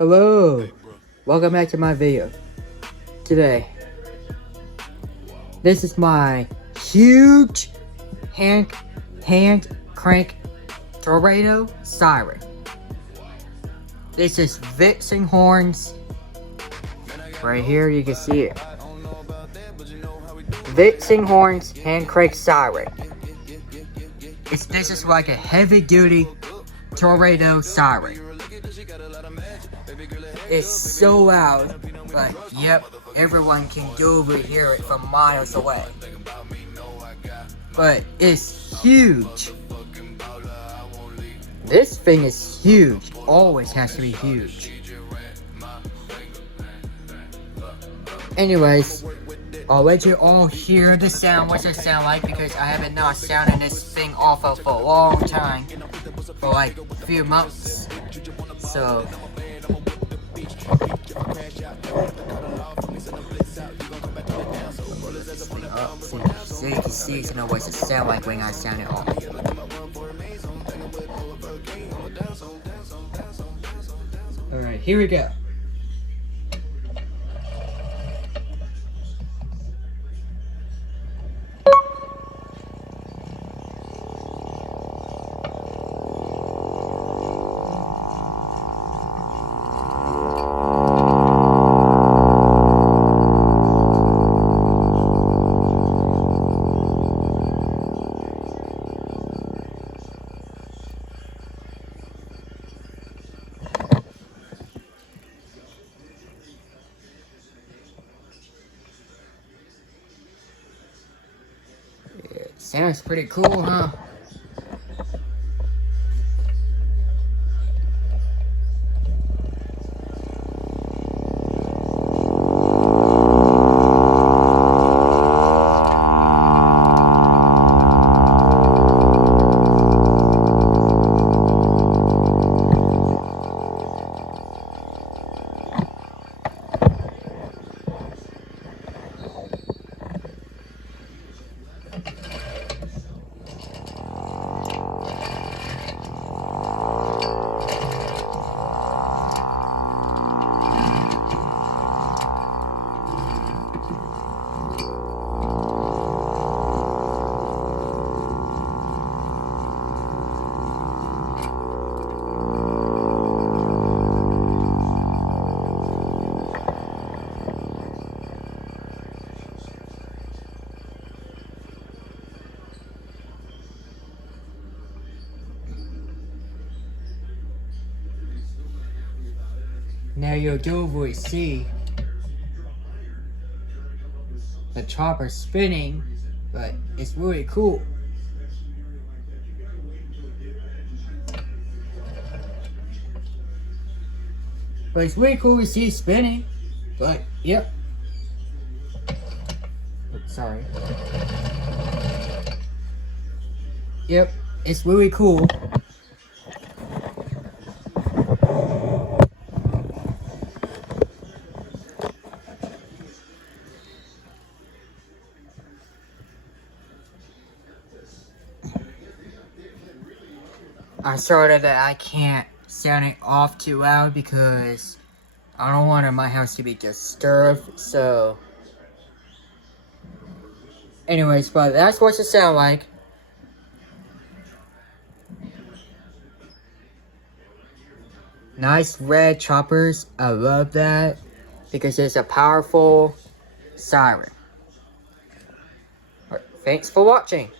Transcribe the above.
Hello, welcome back to my video. Today, this is my huge hand crank tornado siren. This is VXS horns. Right here, you can see it. VXS horns hand crank siren. This is like a heavy duty tornado siren. It's so loud, but yep, everyone can go over hear it from miles away. But it's huge. This thing is huge, always has to be huge. Anyways, I'll let you all hear the sound, what's it sound like, because I haven't not sounded this thing off of for a long time, for like a few months. So so you can see to know what it sound like when I sound it off. Alright, here we go. Sounds pretty cool, huh? Now you'll go over and see the chopper spinning, but it's really cool. But it's really cool to see it spinning, but yep. Oops, sorry. Yep, it's really cool. I'm sorry that I can't sound it off too loud because I don't want my house to be disturbed, so anyways, but that's what it sound like. Nice red choppers, I love that because it's a powerful siren. Thanks for watching.